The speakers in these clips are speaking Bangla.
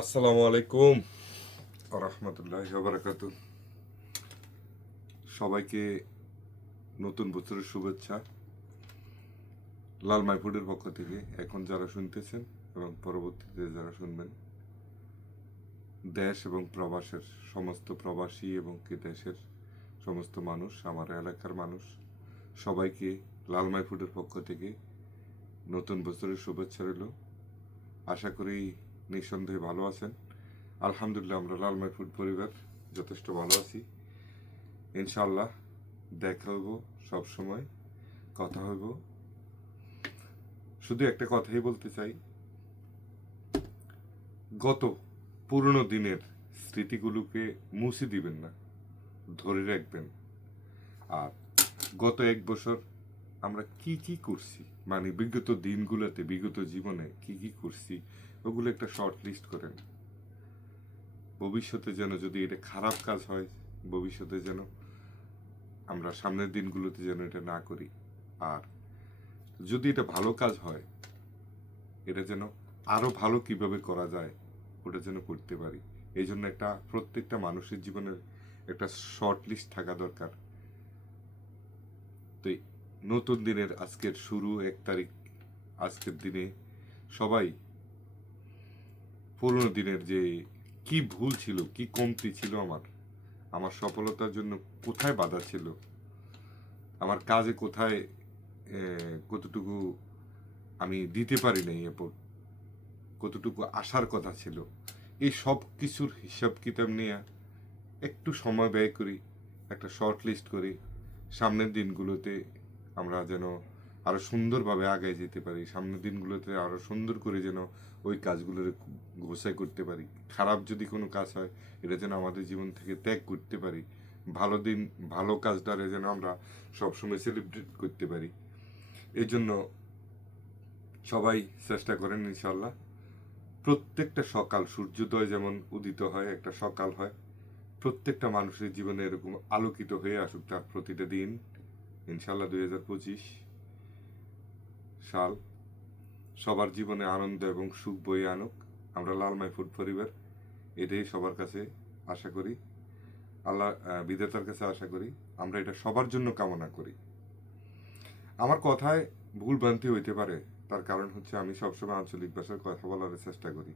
আসসালামু আলাইকুম। রহমতুল্লাহ বারাকাত। সবাইকে নতুন বছরের শুভেচ্ছা। লাল মাইফুডের পক্ষ থেকে এখন যারা শুনতেছেন এবং পরবর্তীতে যারা শুনবেন, দেশ এবং প্রবাসের সমস্ত প্রবাসী এবং কি দেশের সমস্ত মানুষ, আমার এলাকার মানুষ, সবাইকে লাল মাইফুডের পক্ষ থেকে নতুন বছরের শুভেচ্ছা রইল। আশা করি নিঃসন্দেহে ভালো আছেন। আলহামদুলিল্লাহ, আমরা লালমাই ফুড পরিবার যথেষ্ট ভালো আছি। ইনশাল্লাহ দেখা সব সময়, কথা হইব। শুধু একটা কথাই বলতে চাই। গত পুরনো দিনের স্মৃতিগুলোকে মুছে দিবেন না, ধরে রাখবেন। আর গত এক বছর আমরা কি কি করছি মানে বিগত দিনগুলোতে, বিগত জীবনে কি কি করছি, ওগুলো একটা শর্ট লিস্ট করেন। ভবিষ্যতে যেন যদি এটা খারাপ কাজ হয়, ভবিষ্যতে যেন আমরা সামনের দিনগুলোতে যেন এটা না করি। আর যদি এটা ভালো কাজ হয়, এটা যেন আরও ভালো কীভাবে করা যায়, ওটা যেন করতে পারি। এই জন্য একটা প্রত্যেকটা মানুষের জীবনের একটা শর্ট লিস্ট থাকা দরকার। তো নতুন দিনের আজকের শুরু, এক তারিখ আজকের দিনে সবাই পুরনো দিনের যে কি ভুল ছিল, কি কমতি ছিল আমার আমার সফলতার জন্য কোথায় বাধা ছিল, আমার কাজে কোথায় কতটুকু আমি দিতে পারি নাই এরপর, কতটুকু আসার কথা ছিল, এই সব কিছুর হিসাব কিতাব নিয়ে একটু সময় ব্যয় করি, একটা শর্ট লিস্ট করি, সামনের দিনগুলোতে আমরা যেন আরও সুন্দরভাবে আগায় যেতে পারি, সামনের দিনগুলোতে আরও সুন্দর করে যেন ওই কাজগুলোর গোছাই করতে পারি। খারাপ যদি কোনো কাজ হয়, এটা যেন আমাদের জীবন থেকে ত্যাগ করতে পারি। ভালো দিন, ভালো কাজটারে যেন আমরা সবসময় সেলিব্রেট করতে পারি। এই জন্য সবাই চেষ্টা করেন ইনশাল্লাহ প্রত্যেকটা সকাল, সূর্যোদয় যেমন উদিত হয়, একটা সকাল হয়, প্রত্যেকটা মানুষের জীবনে এরকম আলোকিত হয়ে আসুক তার প্রতিটা দিন। ইনশাল্লাহ দুই হাজার পঁচিশ সাল সবার জীবনে আনন্দ এবং সুখ বয়ে আনুক। আমরা লালমাই ফুড পরিবার এটাই সবার কাছে আশা করি। আল্লাহ আহ, বিধাতার কাছে আশা করি। আমরা এটা সবার জন্য কামনা করি। আমার কথায় ভুল ভ্রান্তি হইতে পারে তার কারণ হচ্ছে আমি সবসময় আঞ্চলিক ভাষায় কথা বলার চেষ্টা করি।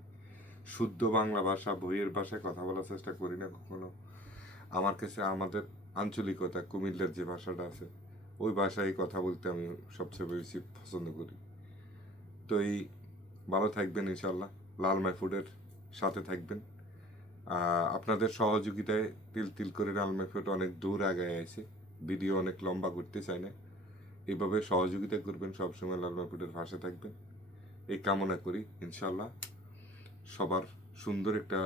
শুদ্ধ বাংলা ভাষা বইয়ের ভাষায় কথা বলার চেষ্টা করি না কখনো। আমার কাছে আমাদের আঞ্চলিকতা কুমিল্লার যে ভাষাটা আছে ওই ভাষায় কথা বলতে আমি সবচেয়ে বেশি পছন্দ করি। তো এই ভালো থাকবেন ইনশাল্লাহ লাল মাই ফুডের সাথে থাকবেন। আপনাদের সহযোগিতায় তিল তিল করে লাল মাই ফুড অনেক দূর আগায় আছে। ভিডিও অনেক লম্বা করতে চাই না। এইভাবে সহযোগিতা করবেন, সবসময় লাল মাই ফুডের ভাষা থাকবেন। এই কামনা করি ইনশাল্লাহ সবার সুন্দর একটা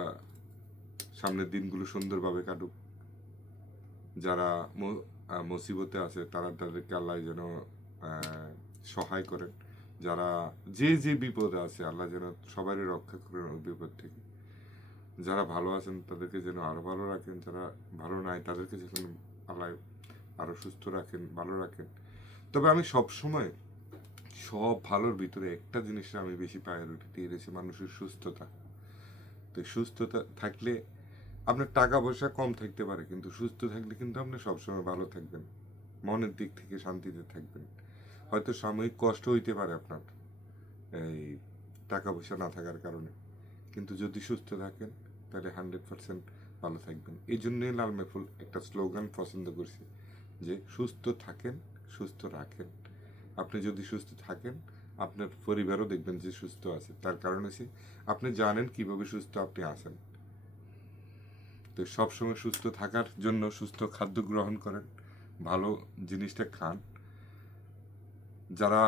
সামনের দিনগুলো সুন্দরভাবে কাটুক। যারা মুসিবতে আছে, তারা তাদেরকে আল্লাহ যেন সহায় করেন। যারা যে যে বিপদে আছে, আল্লাহ যেন সবারই রক্ষা করেন ওই বিপদ থেকে। যারা ভালো আছেন, তাদেরকে যেন আরও ভালো রাখেন। যারা ভালো নাই, তাদেরকে যেন আল্লাহ আরও সুস্থ রাখেন, ভালো রাখেন। তবে আমি সব সময় সব ভালোর ভিতরে একটা জিনিসটা আমি বেশি প্রায়োরিটি দিয়ে মানুষের সুস্থতা। তো সুস্থতা থাকলে আপনার টাকা পয়সা কম থাকতে পারে, কিন্তু সুস্থ থাকলে কিন্তু আপনি সবসময় ভালো থাকবেন। মনের দিক থেকে শান্তিতে থাকবেন। হয়তো সাময়িক কষ্ট হইতে পারে আপনার, এই টাকা পয়সা না থাকার কারণে। কিন্তু যদি সুস্থ থাকেন, তাহলে হান্ড্রেড পার্সেন্ট ভালো থাকবেন। এই জন্যই লাল মেফুল একটা স্লোগান পছন্দ করছি, যে সুস্থ থাকেন, সুস্থ রাখেন। আপনি যদি সুস্থ থাকেন, আপনার পরিবারও দেখবেন যে সুস্থ আছে। তার কারণ হচ্ছে, আপনি জানেন কীভাবে সুস্থ আপনি আছেন। তো সবসময় সুস্থ থাকার জন্য সুস্থ খাদ্য গ্রহণ করেন, ভালো জিনিসটা খান। যারা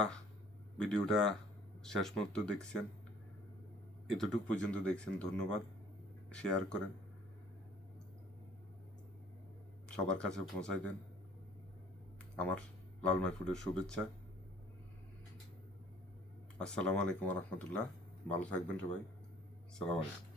ভিডিওটা শেষ মুহূর্ত দেখছেন, এতটুকু পর্যন্ত দেখছেন, ধন্যবাদ। শেয়ার করেন। সবার কাছে পৌঁছাই দেন। আমার লালমাই ফুডের শুভেচ্ছা। আসসালামু আলাইকুম রহমতুল্লাহ। ভালো থাকবেন সবাই। সালাম আলাইকুম।